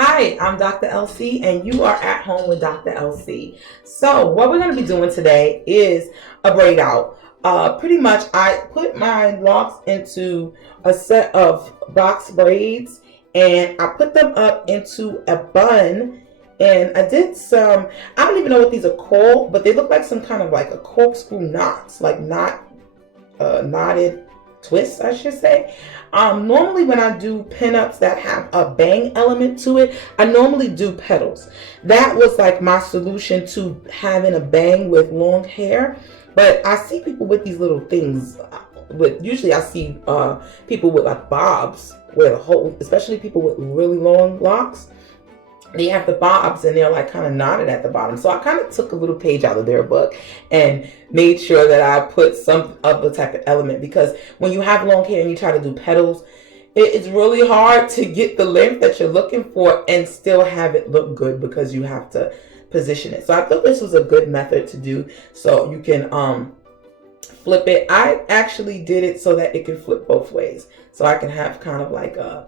Hi, I'm Dr. LC, and you are at home with Dr. LC. So, what we're going to be doing today is a braid out. Pretty much, I put my locks into a set of box braids, and I put them up into a bun. And I did some, I don't even know what these are called, but they look like some kind of like a corkscrew knots, like knotted twists, I should say. Normally when I do pinups that have a bang element to it, I normally do petals. That was like my solution to having a bang with long hair. But I see people with these little things. Usually I see people with like bobs, where the whole, especially people with really long locks, they have the bobs and they're like kind of knotted at the bottom. So I kind of took a little page out of their book and made sure that I put some other type of element, because when you have long hair and you try to do petals, it's really hard to get the length that you're looking for and still have it look good, because you have to position it. So I thought this was a good method to do, so you can flip it. I actually did it so that it can flip both ways, so I can have kind of like a,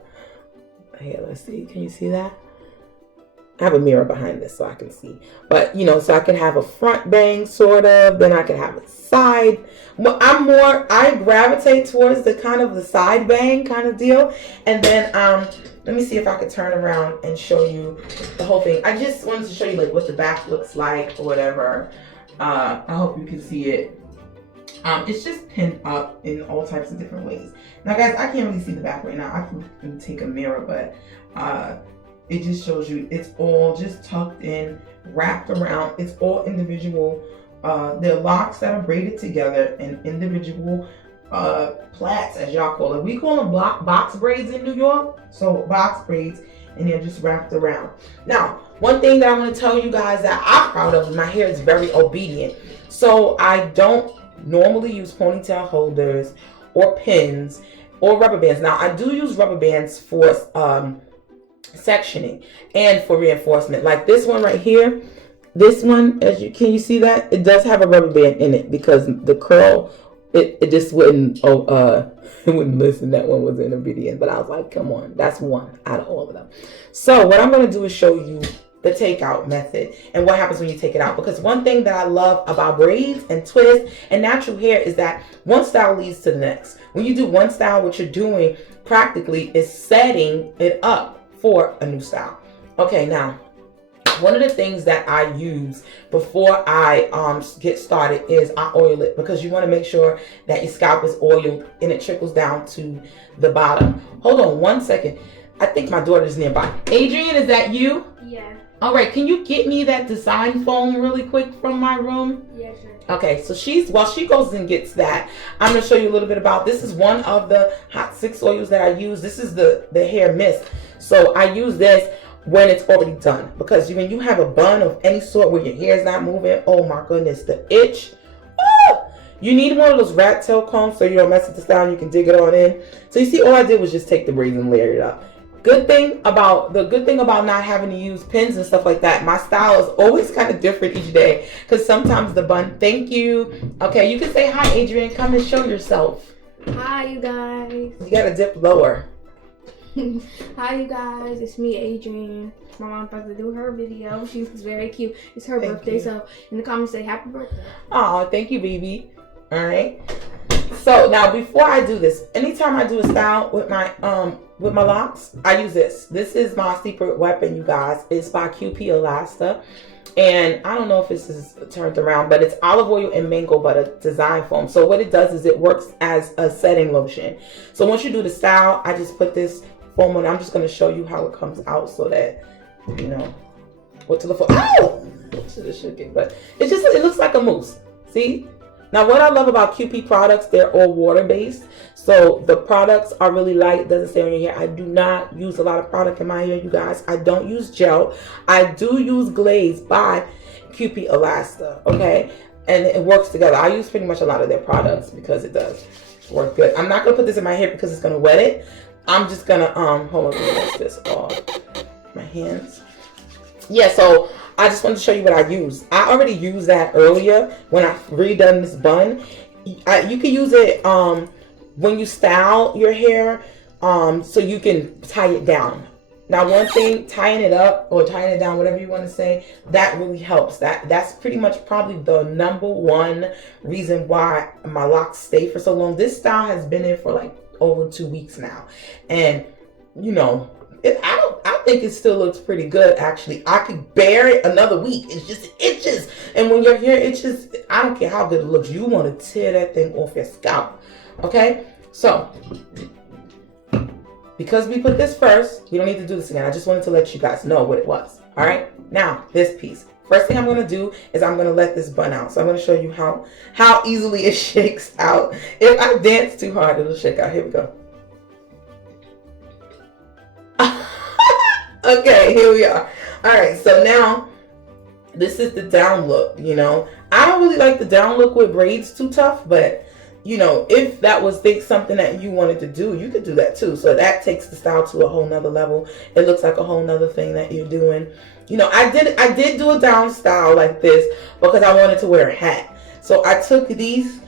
here, let's see, can you see that? I have a mirror behind this so I can see. But, you know, so I can have a front bang sort of, then I can have a side. I gravitate towards the kind of the side bang kind of deal. And then, let me see if I could turn around and show you the whole thing. I just wanted to show you like what the back looks like or whatever. I hope you can see it. It's just pinned up in all types of different ways. Now guys, I can't really see the back right now. I can take a mirror, but, it just shows you it's all just tucked in, wrapped around. It's all individual. They're locks that are braided together in individual plaits, as y'all call it. We call them box braids in New York. So box braids, and they're just wrapped around. Now, one thing that I want to tell you guys that I'm proud of, my hair is very obedient. So I don't normally use ponytail holders or pins or rubber bands. Now, I do use rubber bands for sectioning and for reinforcement, like this one right here. This one, can you see that it does have a rubber band in it, because the curl, it just wouldn't it wouldn't listen. That one was in a video, but I was like, come on, that's one out of all of them. So what I'm going to do is show you the takeout method and what happens when you take it out, because one thing that I love about braids and twists and natural hair is that one style leads to the next. When you do one style, what you're doing practically is setting it up for a new style. Okay, now one of the things that I use before I get started is I oil it, because you want to make sure that your scalp is oiled and it trickles down to the bottom. Hold on one second. I think my daughter's nearby. Adrian, is that you? Yeah. All right, can you get me that design foam really quick from my room? Yeah, sure. Okay, so while she goes and gets that, I'm going to show you a little bit about, this is one of the Hot 6 oils that I use. This is the hair mist. So I use this when it's already done, because when you have a bun of any sort where your hair is not moving, oh my goodness, the itch. You need one of those rat tail combs so you don't mess with the style and you can dig it on in. So you see, all I did was just take the braids and layer it up. The good thing about not having to use pins and stuff like that, my style is always kind of different each day, because sometimes the bun, thank you. Okay, you can say hi, Adrian. Come and show yourself. Hi, you guys. You gotta dip lower. Hi, you guys. It's me, Adrian. My mom about to do her video. She's very cute. It's her birthday, so in the comments say happy birthday. Oh, thank you, baby. All right. So now, before I do this, anytime I do a style with my locks, I use this. This is my secret weapon, you guys. It's by Cutie Elasta. And I don't know if this is turned around, but it's olive oil and mango butter design foam. So what it does is it works as a setting lotion. So once you do the style, I just put this foam on. I'm just going to show you how it comes out so that, you know, what to look for. Oh! Should have shook it, but it looks like a mousse. See? Now, what I love about QP products, they're all water-based. So the products are really light, doesn't stay on your hair. I do not use a lot of product in my hair, you guys. I don't use gel. I do use glaze by QP Elasta, okay? And it works together. I use pretty much a lot of their products because it does work good. I'm not going to put this in my hair because it's going to wet it. I'm just going to, hold on, let me wash this off my hands. Yeah, so I just wanted to show you what I use. I already used that earlier when I redone this bun. You can use it when you style your hair, so you can tie it down. Now, one thing, tying it up or tying it down, whatever you want to say, that really helps. That's pretty much probably the number one reason why my locks stay for so long. This style has been in for like over 2 weeks now, and you know, I think it still looks pretty good. Actually, I could bear it another week. It's just it itches, and when your hair itches, I don't care how good it looks. You want to tear that thing off your scalp. Okay, so. Because we put this first, you don't need to do this again. I just wanted to let you guys know what it was. All right. Now, this piece. First thing I'm going to do is I'm going to let this bun out. So I'm going to show you how easily it shakes out. If I dance too hard, it'll shake out. Here we go. Okay, here we are. All right. So now, this is the down look, you know. I don't really like the down look with braids too tough, but you know, if that was something that you wanted to do, you could do that too. So that takes the style to a whole nother level. It looks like a whole nother thing that you're doing. You know, I did do a down style like this because I wanted to wear a hat. So I took these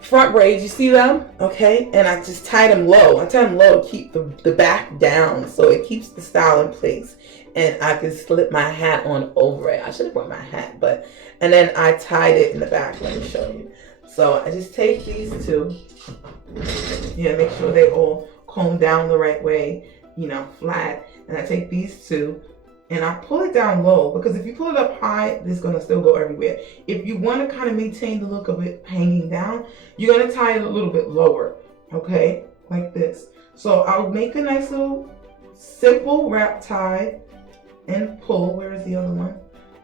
front braids, you see them? Okay. And I just tied them low. I tied them low to keep the back down. So it keeps the style in place. And I can slip my hat on over it. I should have brought my hat, and then I tied it in the back. Let me show you. So I just take these two, make sure they all comb down the right way, you know, flat. And I take these two and I pull it down low, because if you pull it up high, this is going to still go everywhere. If you want to kind of maintain the look of it hanging down, you're going to tie it a little bit lower, okay, like this. So I'll make a nice little simple wrap tie and pull. Where is the other one?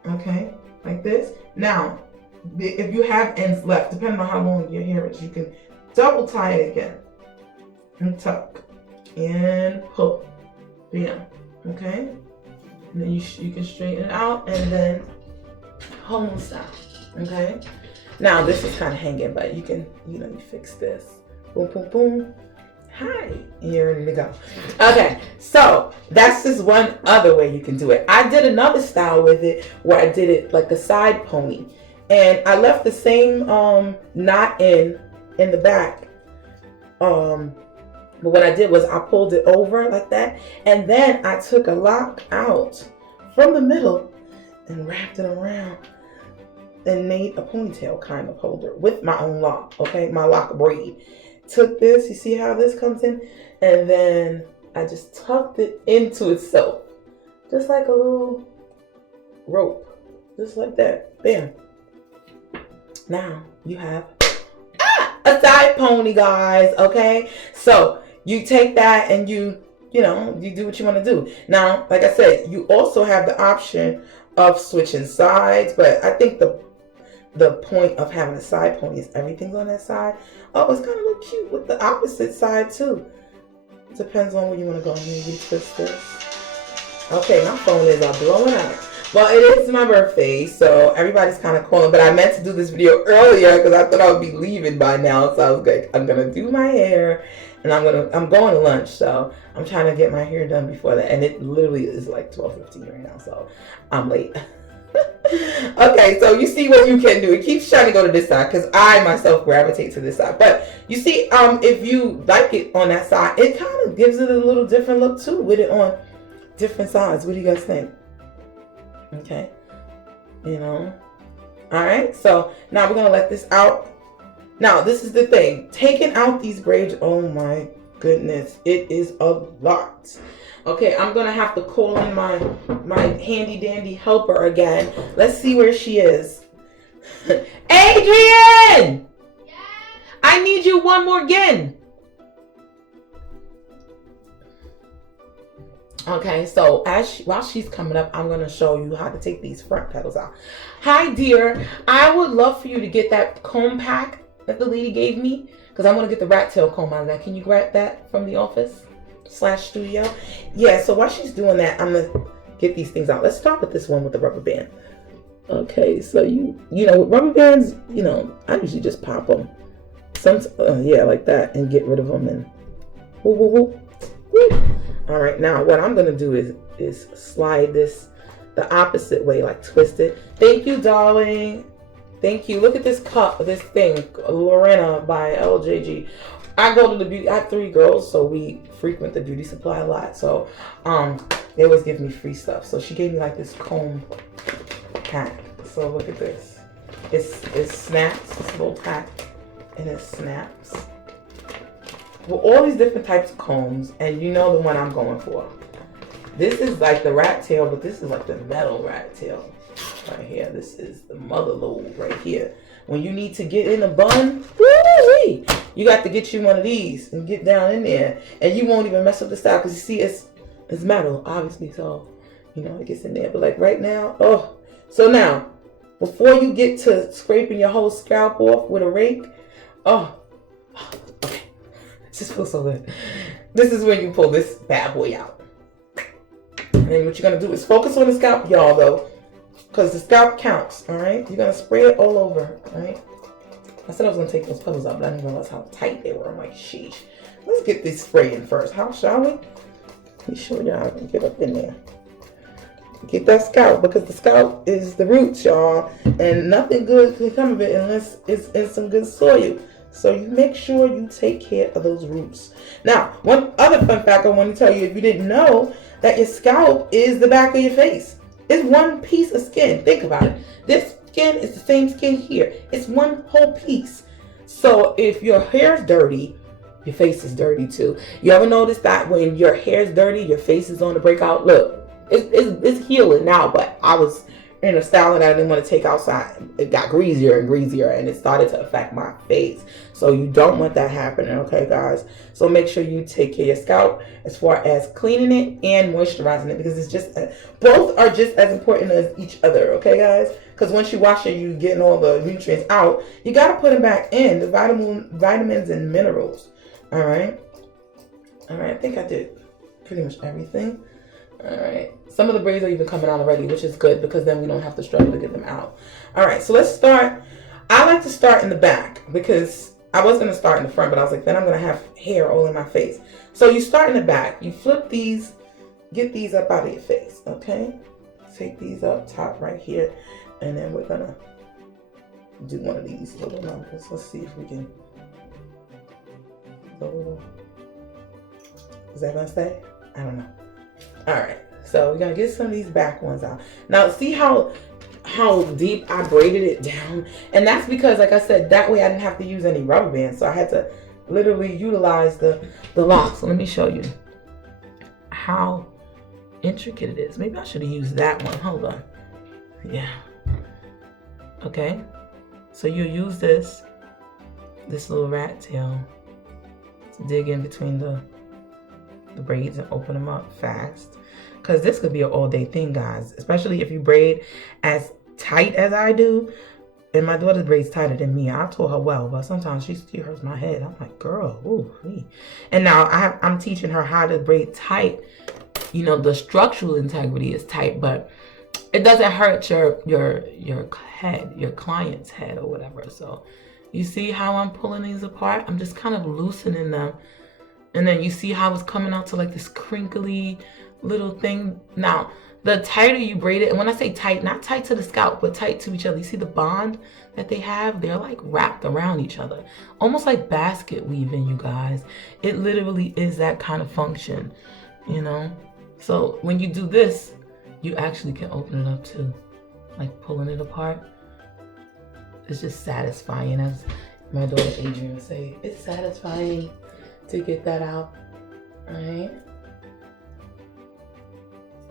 Okay, like this. Now, if you have ends left, depending on how long your hair is, you can double tie it again and tuck and pull. Yeah, okay. And then you can straighten it out and then home style. Okay. Now this is kind of hanging, but you can, you fix this. Boom, boom, boom. Hi, and you're ready to go. Okay, so that's just one other way you can do it. I did another style with it where I did it like a side pony. And I left the same knot in the back. But what I did was I pulled it over like that. And then I took a lock out from the middle and wrapped it around and made a ponytail kind of holder with my own lock. Okay, my lock braid. Took this, you see how this comes in? And then I just tucked it into itself. Just like a little rope. Just like that. Bam. Now you have a side pony, guys. Okay, so you take that and you do what you want to do. Now, like I said, you also have the option of switching sides, but I think the point of having a side pony is everything's on that side. Oh, it's kind of look cute with the opposite side too. Depends on where you want to go. Maybe twist this. Okay, my phone is blowing up. Well, it is my birthday, so everybody's kind of calling. But I meant to do this video earlier because I thought I would be leaving by now. So I was like, I'm gonna do my hair, and I'm going to lunch. So I'm trying to get my hair done before that. And it literally is like 12:15 right now, so I'm late. Okay, so you see what you can do. It keeps trying to go to this side because I myself gravitate to this side. But you see, if you like it on that side, it kind of gives it a little different look too with it on different sides. What do you guys think? Okay, all right, so now we're gonna let this out. Now this is the thing, taking out these braids, oh my goodness, it is a lot. Okay, I'm gonna have to call in my handy dandy helper again. Let's see where she is. Adrian! Yeah? I need you one more again. Okay, so while she's coming up, I'm going to show you how to take these front petals out. Hi, dear. I would love for you to get that comb pack that the lady gave me, because I want to get the rat tail comb out of that. Can you grab that from the office/studio? Yeah, so while she's doing that, I'm going to get these things out. Let's start with this one with the rubber band. Okay, so with rubber bands, I usually just pop them. Like that, and get rid of them, and woo, woo, woo. Woo. All right, now what I'm gonna do is slide this the opposite way, like twist it. Thank you, darling. Thank you. Look at this cup, this thing, Lorena by LJG. I go to the beauty. I have 3 girls, so we frequent the beauty supply a lot. So, they always give me free stuff. So she gave me like this comb pack. So look at this. It snaps. It's a little pack, and it snaps. Well, all these different types of combs, and you know the one I'm going for. This is like the rat tail, but this is like the metal rat tail right here. This is the mother lobe right here. When you need to get in a bun, woo-wee, you got to get you one of these and get down in there, and you won't even mess up the style because you see it's metal, obviously, so you know it gets in there. But like right now, oh, so now before you get to scraping your whole scalp off with a rake, oh, okay, this just feels so good. This is when you pull this bad boy out. And what you're going to do is focus on the scalp, y'all, though. Because the scalp counts, all right? You're going to spray it all over, all right? I said I was going to take those pebbles out, but I didn't realize how tight they were. I'm like, sheesh. Let's get this spray in first. How shall we? Be sure y'all can get up in there. Get that scalp, because the scalp is the roots, y'all. And nothing good can come of it unless it's in some good soil. So you make sure you take care of those roots. Now, one other fun fact I want to tell you, if you didn't know, that your scalp is the back of your face. It's one piece of skin. Think about it. This skin is the same skin here. It's one whole piece. So if your hair is dirty, your face is dirty too. You ever notice that when your hair is dirty, your face is on the breakout? Look, it's healing now, but I was in a style that I didn't want to take outside. It got greasier and greasier, and it started to affect my face. So you don't want that happening, okay, guys? So make sure you take care of your scalp as far as cleaning it and moisturizing it, because it's just both are just as important as each other, okay, guys? Because once you wash it, you're getting all the nutrients out. You got to put them back in, the vitamins and minerals. All right, I think I did pretty much everything. All right, some of the braids are even coming out already, which is good because then we don't have to struggle to get them out. All right, so let's start. I like to start in the back because I was going to start in the front, but I was like, then I'm going to have hair all in my face. So you start in the back. You flip these, get these up out of your face, okay? Take these up top right here, and then we're going to do one of these little numbers. Let's see if we can. Is that going to stay? I don't know. All right, so we're gonna get some of these back ones out. Now, see how deep I braided it down? And that's because, like I said, that way I didn't have to use any rubber bands. So I had to literally utilize the locks. So let me show you how intricate it is. Maybe I should have used that one. Hold on. Yeah. Okay. So you use this little rat tail to dig in between the braids and open them up fast, because this could be an all-day thing, guys, especially if you braid as tight as I do. And my daughter braids tighter than me. I told her well, but sometimes she still hurts my head. I'm like, girl, ooh, me. And now I'm teaching her how to braid tight. You know, the structural integrity is tight, but it doesn't hurt your head, your client's head or whatever. So you see how I'm pulling these apart? I'm just kind of loosening them. And then you see how it's coming out to like this crinkly little thing. Now, the tighter you braid it, and when I say tight, not tight to the scalp, but tight to each other. You see the bond that they have? They're like wrapped around each other. Almost like basket weaving, you guys. It literally is that kind of function, you know? So when you do this, you actually can open it up too. Like pulling it apart. It's just satisfying, as my daughter Adrian would say. It's satisfying to get that out. All right,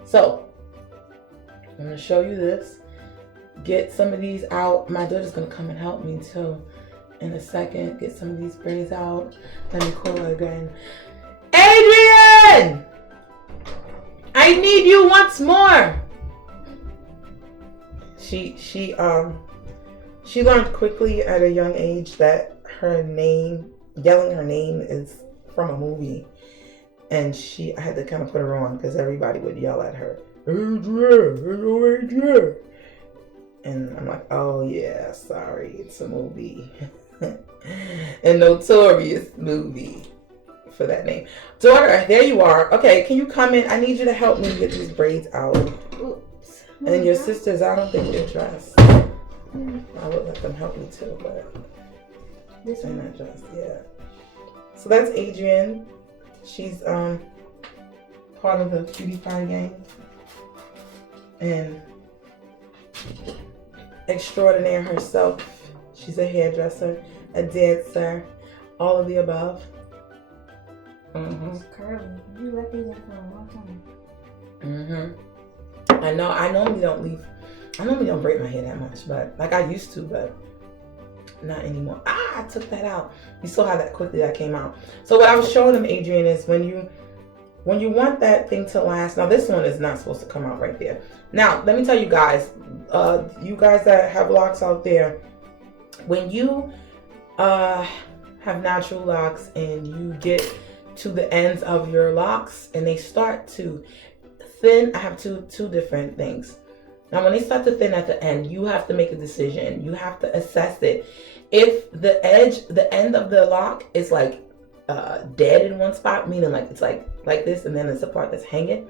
so I'm gonna show you this. Get some of these out. My daughter's gonna come and help me too in a second. Get some of these braids out. Let me call her again. Adrian, I need you once more. She learned quickly at a young age that yelling her name is from a movie, and I had to kind of put her on because everybody would yell at her, Adrian. And I'm like, oh yeah, sorry, it's a movie. A notorious movie for that name. Daughter, there you are. Okay, can you come in? I need you to help me get these braids out. Oops. And your sisters, I don't think they're dressed. I would let them help me too, but they're not dressed. Yeah. So that's Adrian. She's part of the Cutie Pie gang. And extraordinaire herself. She's a hairdresser, a dancer, all of the above. It's curly. You left these in for a long time. I know. I normally don't braid my hair that much, but like I used to, but not anymore. I took that out. You saw how quickly that came out. So what I was showing them, Adrian, is when you want that thing to last. Now this one is not supposed to come out right there. Now let me tell you guys that have locks out there, when you have natural locks and you get to the ends of your locks and they start to thin, I have two different things. Now when they start to thin at the end, you have to make a decision. You have to assess it. If the end of the lock is like dead in one spot, meaning like it's like this, and then there's a part that's hanging,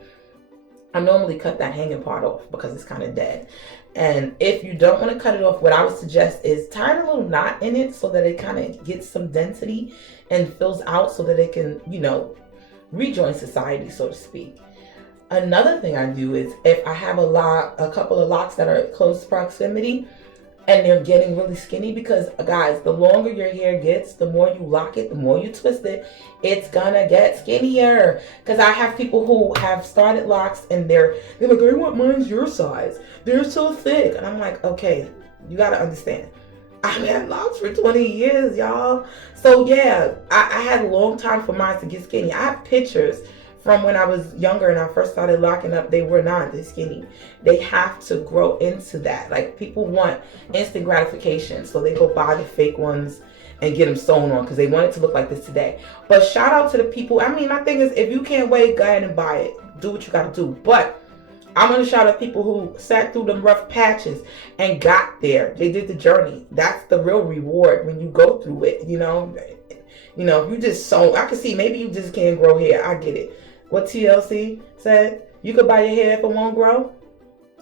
I normally cut that hanging part off because it's kind of dead. And if you don't want to cut it off, what I would suggest is tying a little knot in it so that it kind of gets some density and fills out so that it can, rejoin society, so to speak. Another thing I do is if I have a couple of locks that are at close proximity and they're getting really skinny, because guys, the longer your hair gets, the more you lock it, the more you twist it, it's gonna get skinnier. Because I have people who have started locks and they're like, I want mine's your size. They're so thick. And I'm like, okay, you gotta understand. I've had locks for 20 years, y'all. So yeah, I had a long time for mine to get skinny. I have pictures from when I was younger and I first started locking up. They were not this skinny. They have to grow into that. Like, people want instant gratification, so they go buy the fake ones and get them sewn on because they want it to look like this today. But shout out to the people. I mean, my thing is, if you can't wait, go ahead and buy it. Do what you gotta do. But I'm gonna shout out people who sat through them rough patches and got there. They did the journey. That's the real reward when you go through it. If you just sew, I can see maybe you just can't grow hair. I get it. What TLC said, you could buy your hair if it won't grow.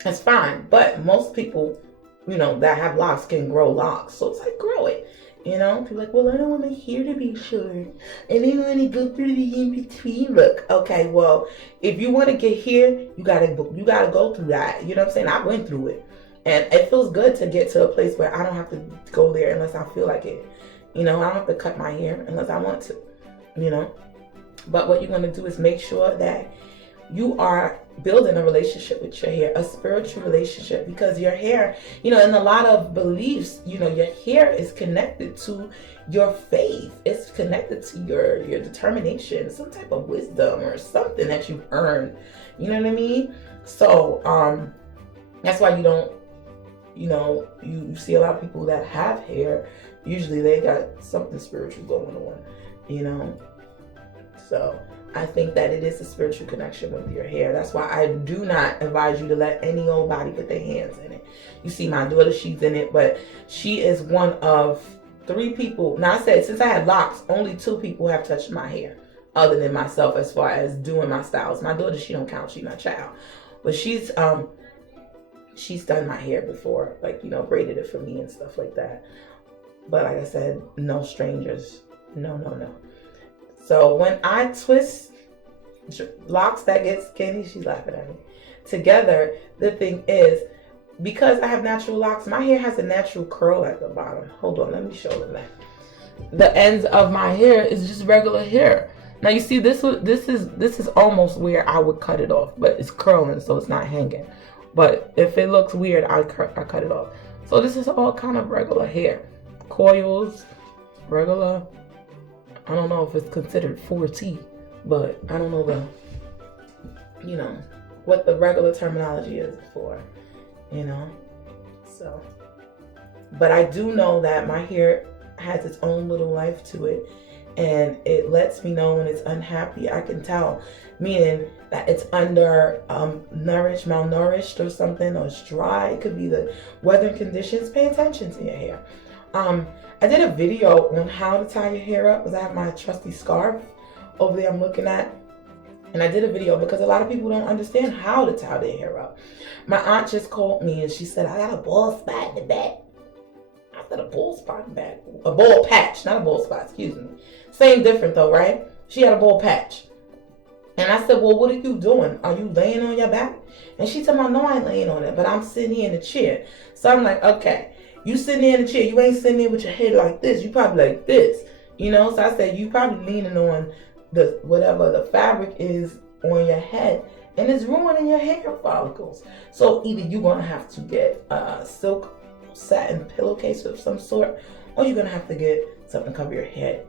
That's fine. But most people, that have locks can grow locks. So it's like, grow it. People like, well, I don't want my hair to be short. I don't want to go through the in-between look. Okay, well, if you want to get here, you gotta go through that. You know what I'm saying? I went through it. And it feels good to get to a place where I don't have to go there unless I feel like it. I don't have to cut my hair unless I want to, But what you're going to do is make sure that you are building a relationship with your hair, a spiritual relationship, because your hair, in a lot of beliefs, your hair is connected to your faith. It's connected to your determination, some type of wisdom or something that you've earned. You know what I mean? So that's why you don't, you see a lot of people that have hair, usually they got something spiritual going on, So I think that it is a spiritual connection with your hair. That's why I do not advise you to let any old body put their hands in it. You see my daughter, she's in it, but she is one of 3 people. Now I said, since I had locks, only 2 people have touched my hair other than myself as far as doing my styles. My daughter, she don't count, she's my child. But she's done my hair before, like, braided it for me and stuff like that. But like I said, no strangers. No. So when I twist locks that get skinny, she's laughing at me, together, the thing is, because I have natural locks, my hair has a natural curl at the bottom. Hold on, let me show them that. The ends of my hair is just regular hair. Now you see, this is almost where I would cut it off, but it's curling, so it's not hanging. But if it looks weird, I cut it off. So this is all kind of regular hair. Coils, regular. I don't know if it's considered 4T, but I don't know what the regular terminology is for, So, but I do know that my hair has its own little life to it, and it lets me know when it's unhappy. I can tell, meaning that it's under malnourished or something, or it's dry. It could be the weather conditions. Pay attention to your hair. I did a video on how to tie your hair up because I have my trusty scarf over there I'm looking at. And I did a video because a lot of people don't understand how to tie their hair up. My aunt just called me and she said, I got a bald spot in the back. I that a bald spot back? A bald patch, not a bald spot, excuse me. Same different though, right? She had a bald patch. And I said, well, what are you doing? Are you laying on your back? And she told me, no, I ain't laying on it, but I'm sitting here in the chair. So I'm like, okay, you sitting there in the chair. You ain't sitting there with your head like this. You probably like this, you know? So I said, you probably leaning on the whatever the fabric is on your head. And it's ruining your hair follicles. So either you're going to have to get a silk satin pillowcase of some sort, or you're going to have to get something to cover your head,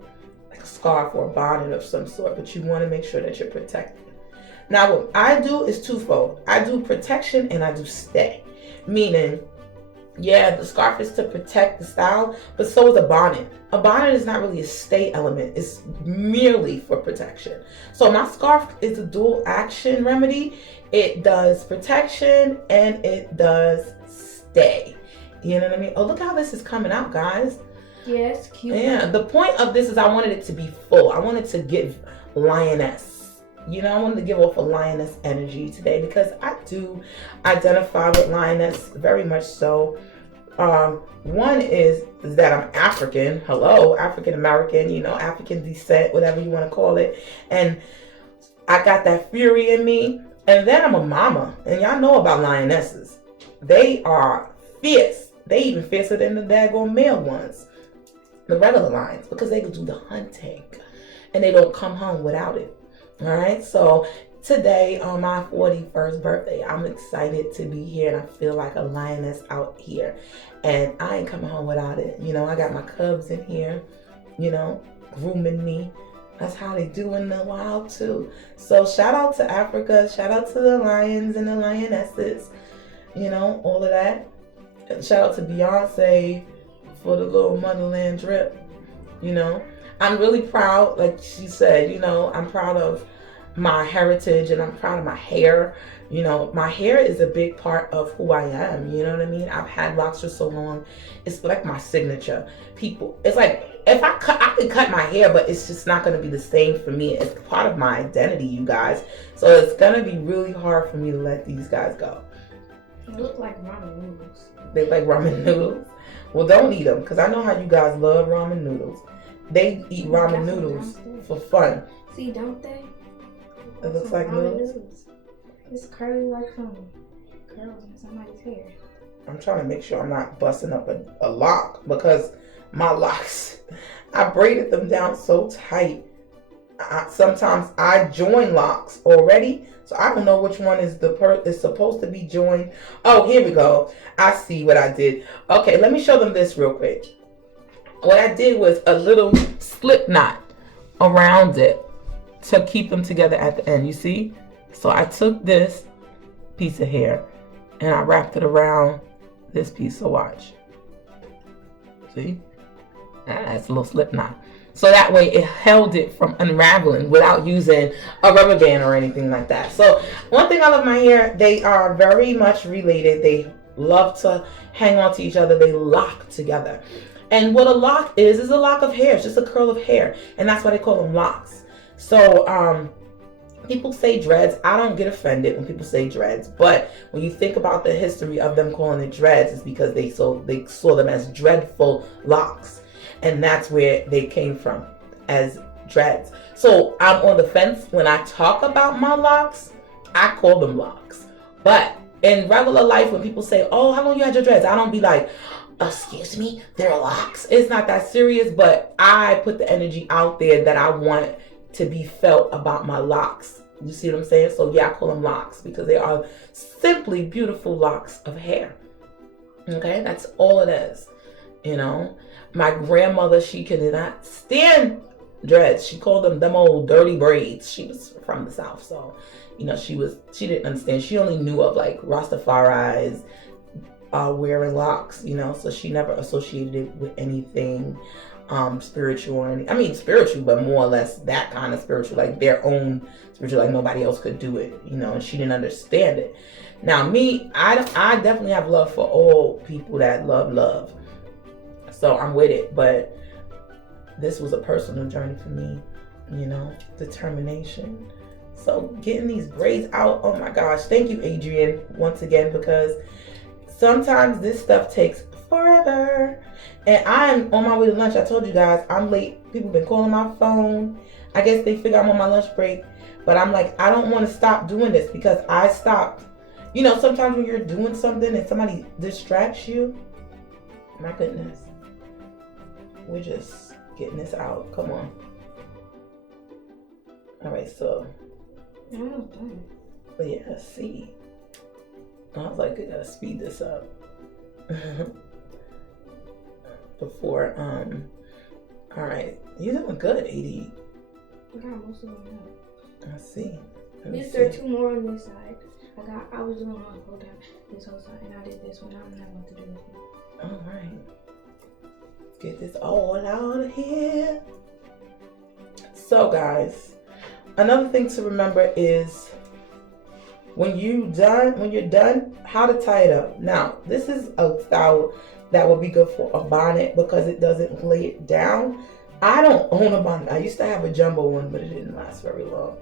like a scarf or a bonnet of some sort. But you want to make sure that you're protected. Now, what I do is twofold. I do protection and I do stay. Meaning, yeah, the scarf is to protect the style, but so is a bonnet. A bonnet is not really a stay element. It's merely for protection. So my scarf is a dual action remedy. It does protection and it does stay. You know what I mean? Oh, look how this is coming out, guys. Yeah, it's cute. Yeah, the point of this is I wanted it to be full. I wanted to give lioness. You know, I wanted to give off a lioness energy today because I do identify with lioness very much so. One is that I'm African. Hello, African American, you know, African descent, whatever you want to call it. And I got that fury in me. And then I'm a mama. And y'all know about lionesses. They are fierce. They even fiercer than the daggone male ones. The regular lions. Because they can do the hunting. And they don't come home without it. All right, so today on my 41st birthday, I'm excited to be here and I feel like a lioness out here. And I ain't coming home without it. You know, I got my cubs in here, you know, grooming me. That's how they do in the wild too. So shout out to Africa, shout out to the lions and the lionesses, you know, all of that. And shout out to Beyonce for the little motherland drip, you know. I'm really proud, like she said, you know, I'm proud of my heritage and I'm proud of my hair. You know, my hair is a big part of who I am. You know what I mean? I've had locks for so long. It's like my signature. People, it's like if I can cut my hair, but it's just not going to be the same for me. It's part of my identity, you guys. So it's going to be really hard for me to let these guys go. They look like ramen noodles. They look like ramen noodles? Well, don't eat them because I know how you guys love ramen noodles. They eat ramen noodles for fun. See, don't they? It looks like noodles. It's curly like some curls in somebody's hair. I'm trying to make sure I'm not busting up a lock because my locks, I braided them down so tight. Sometimes I join locks already, so I don't know which one is is supposed to be joined. Oh, here we go. I see what I did. Okay, let me show them this real quick. What I did was a little slip knot around it to keep them together at the end, you see? So I took this piece of hair and I wrapped it around this piece, so watch. See? That's a little slip knot. So that way it held it from unraveling without using a rubber band or anything like that. So one thing I love my hair, they are very much related. They love to hang on to each other. They lock together. And what a lock is a lock of hair. It's just a curl of hair. And that's why they call them locks. So people say dreads. I don't get offended when people say dreads. But when you think about the history of them calling it dreads, it's because they saw them as dreadful locks. And that's where they came from, as dreads. So I'm on the fence when I talk about my locks. I call them locks. But in regular life, when people say, oh, how long you had your dreads? I don't be like, excuse me, they're locks. It's not that serious, but I put the energy out there that I want to be felt about my locks. You see what I'm saying? So yeah, I call them locks because they are simply beautiful locks of hair. Okay, that's all it is. You know, my grandmother, she could not stand dreads. She called them old dirty braids. She was from the South, so you know, she didn't understand. She only knew of like Rastafari's wearing locks, you know, so she never associated it with anything spiritual or anything. I mean, spiritual, but more or less that kind of spiritual, like their own spiritual, like nobody else could do it, you know, and she didn't understand it. Now me, I definitely have love for all people that love. So I'm with it, but this was a personal journey for me, you know, determination. So getting these braids out, oh my gosh, thank you, Adrian, once again, because sometimes this stuff takes forever. And I'm on my way to lunch. I told you guys I'm late. People been calling my phone. I guess they figure I'm on my lunch break. But I'm like, I don't want to stop doing this because I stopped. You know, sometimes when you're doing something and somebody distracts you, my goodness. We're just getting this out. Come on. All right, so. But yeah, see. I was like, I gotta speed this up. Before, all right. You're doing good, 80. I got most of them done. I see. There are 2 more on this side. I was doing one whole time, this whole side, and I did this one. I don't know what to do with it. All right. Get this all out of here. So, guys, another thing to remember is when you're done, how to tie it up. Now, this is a style that would be good for a bonnet because it doesn't lay it down. I don't own a bonnet. I used to have a jumbo one, but it didn't last very long.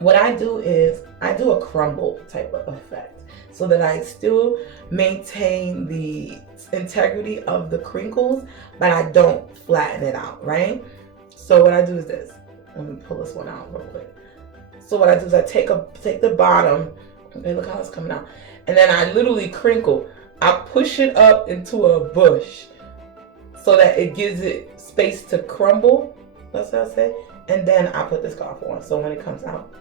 What I do is I do a crumble type of effect so that I still maintain the integrity of the crinkles, but I don't flatten it out, right? So what I do is this. Let me pull this one out real quick. So what I do is I take the bottom. Okay, look how it's coming out. And then I literally crinkle. I push it up into a bush so that it gives it space to crumble. That's what I say. And then I put this scarf on. So when it comes out,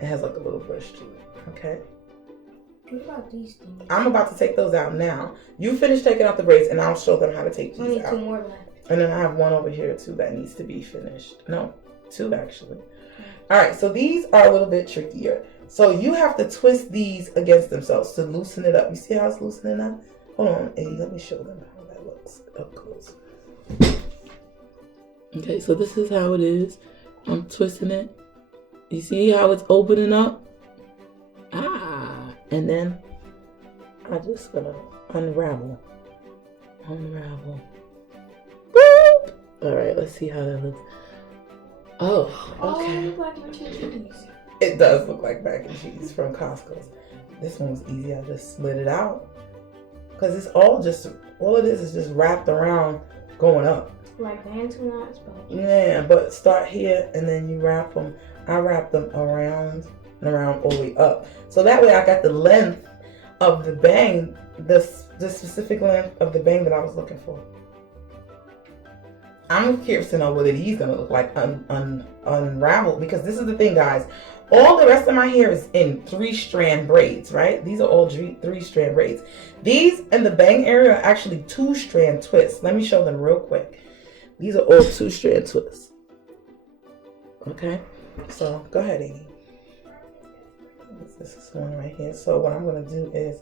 it has like a little bush to it. Okay. What about these things? I'm about to take those out now. You finish taking out the braids and I'll show them how to take these out. I need 2 more left. And then I have one over here too that needs to be finished. No, 2 actually. All right, so these are a little bit trickier. So you have to twist these against themselves to loosen it up. You see how it's loosening up? Hold on, Eddie, let me show them how that looks up close. Okay, so this is how it is. I'm twisting it. You see how it's opening up? And then I'm just gonna unravel. Boop! All right, let's see how that looks. Oh, okay. Oh, it looks like mac and cheese. It does look like mac and cheese from Costco's. This one was easy. I just slid it out. Because it's all it is just wrapped around going up. Like bantu knots, but yeah, but start here and then you wrap them. I wrap them around and around all the way up. So that way I got the length of the bang, the specific length of the bang that I was looking for. I'm curious to know what these gonna look like unraveled, because this is the thing, guys. All the rest of my hair is in 3-strand braids, right? These are all 3-strand braids. These in the bang area are actually 2-strand twists. Let me show them real quick. These are all 2-strand twists. Okay, so go ahead, Amy. This is one right here. So what I'm gonna do is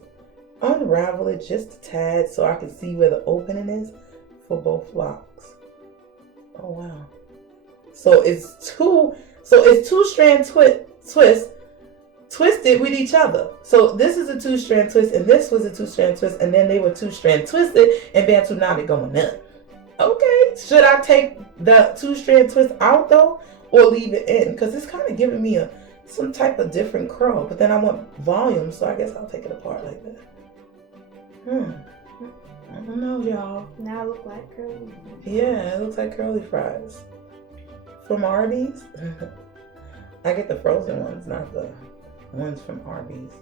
unravel it just a tad so I can see where the opening is for both locks. Oh wow. So it's 2-strand twists twisted with each other. So this is a 2-strand twist and this was a 2-strand twist, and then they were 2-strand twisted and bantu knotted going up. Okay, should I take the 2-strand twist out though or leave it in? Because it's kind of giving me some type of different curl, but then I want volume, so I guess I'll take it apart like that. I don't know, y'all. now it look like curly. Yeah, it looks like curly fries. From Arby's? I get the frozen ones, not the ones from Arby's.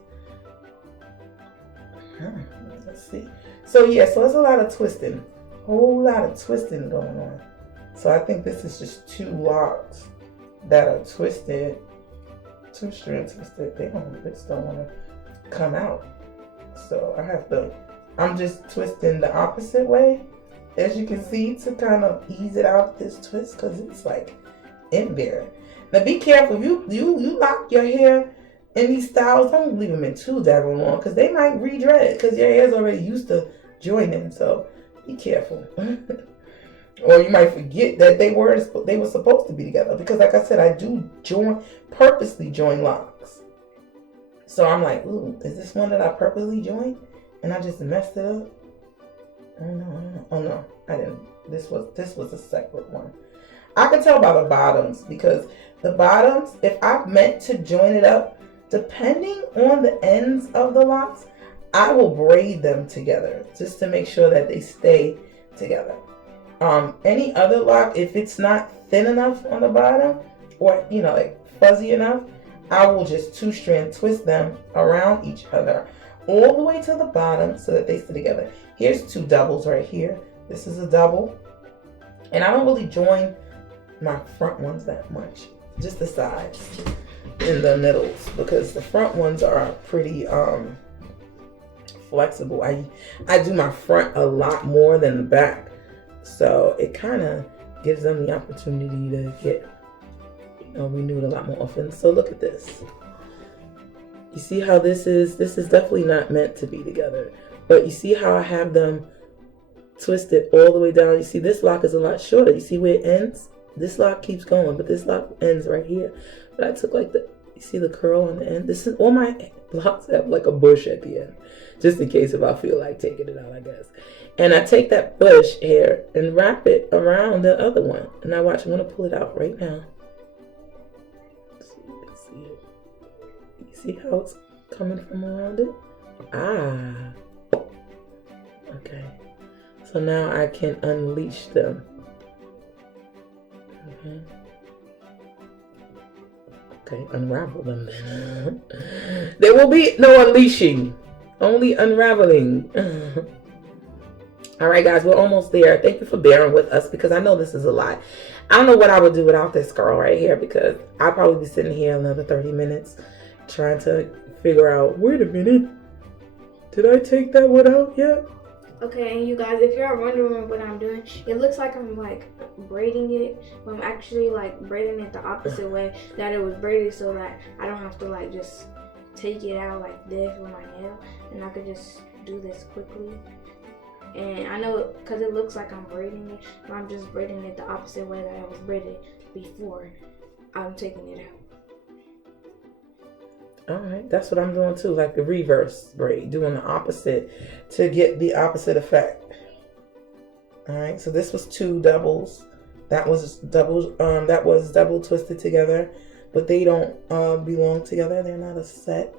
Let's see. So yeah, so there's a lot of twisting. Whole lot of twisting going on. So I think this is just 2 locks that are twisted. 2-strand twisted. They just don't want to come out. So I'm just twisting the opposite way, as you can see, to kind of ease it out, this twist, because it's like in there. Now be careful. You lock your hair in these styles, don't leave them in too daggone long, because they might redread it, because your hair's already used to joining. So be careful. Or you might forget that they were supposed to be together, because like I said, I do purposely join locks. So I'm like, ooh, is this one that I purposely joined and I just messed it up? Oh no, I didn't. This was a separate one. I can tell by the bottoms, because the bottoms, if I meant to join it up, depending on the ends of the locks, I will braid them together just to make sure that they stay together. Any other lock, if it's not thin enough on the bottom or, you know, like fuzzy enough, I will just 2-strand twist them around each other all the way to the bottom so that they stay together. Here's 2 doubles right here. This is a double. And I don't really join my front ones that much, just the sides and the middles, because the front ones are pretty flexible. I do my front a lot more than the back, so it kind of gives them the opportunity to get, you know, renewed a lot more often. So look at this. You see how this is definitely not meant to be together, but you see how I have them twisted all the way down. You see this lock is a lot shorter. You see where it ends? This lock keeps going, but this lock ends right here. But I took like you see the curl on the end? This is, all my locks have like a bush at the end, just in case if I feel like taking it out, I guess. And I take that bush hair and wrap it around the other one. And now watch, I'm gonna pull it out right now. So you can see it. You see how it's coming from around it? Ah. Okay. So now I can unleash them. Okay, unravel them then. There will be no unleashing, only unraveling. All right, guys, we're almost there. Thank you for bearing with us because I know this is a lot. I don't know what I would do without this girl right here because I'll probably be sitting here another 30 minutes trying to figure out, wait a minute, did I take that one out yet? Okay, and you guys, if you're wondering what I'm doing, it looks like I'm like braiding it, but I'm actually like braiding it the opposite way that it was braided, so that I don't have to like just take it out like this with my nail, and I could just do this quickly. And I know because it looks like I'm braiding it, but I'm just braiding it the opposite way that I was braided before I'm taking it out. All right, that's what I'm doing too, like the reverse braid, doing the opposite to get the opposite effect. All right, so this was 2 doubles. That was double twisted together, but they don't belong together. They're not a set.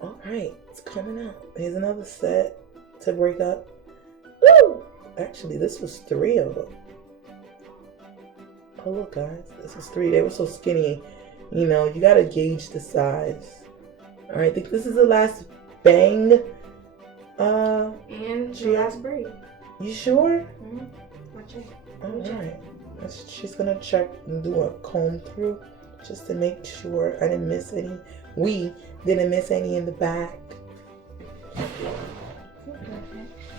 All right, it's coming out. Here's another set to break up. Woo! Actually, this was 3 of them. Oh look, guys, this was 3. They were so skinny. You know, you gotta gauge the size. All right, I think this is the last bang. And the last braid. You sure? Mm-hmm. Watch it. All right. She's gonna check and do a comb through just to make sure I didn't miss any. We didn't miss any in the back.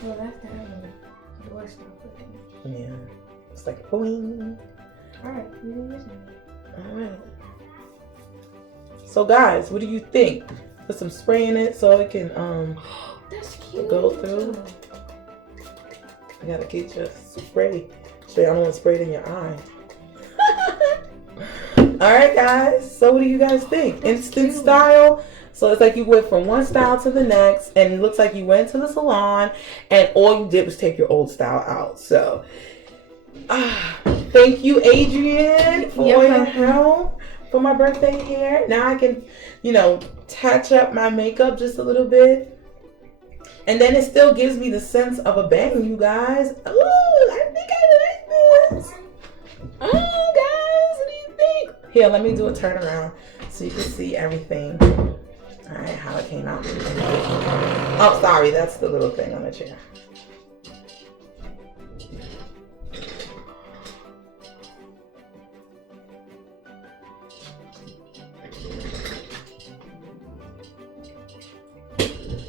Well, that's the other door stop working. Yeah, it's like boing. All right, we didn't miss any. All right. So guys, what do you think? Put some spray in it so it can that's cute. Go through. I gotta get your spray. I don't want to spray it in your eye. All right, guys. So what do you guys think? Instant style. So it's like you went from one style to the next, and it looks like you went to the salon, and all you did was take your old style out. So, thank you, Adrian, for your help for my birthday hair. Now I can, touch up my makeup just a little bit. And then it still gives me the sense of a bang, you guys. Ooh, I think I like this. Oh, guys, what do you think? Here, let me do a turnaround so you can see everything. All right, how it came out. Oh, sorry, that's the little thing on the chair.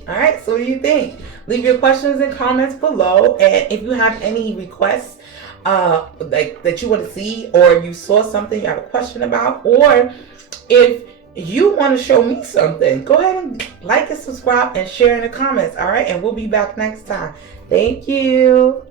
All right, so what do you think? Leave your questions and comments below. And if you have any requests like that you want to see, or you saw something you have a question about, or if you want to show me something, go ahead and like and subscribe and share in the comments. All right, and we'll be back next time. Thank you.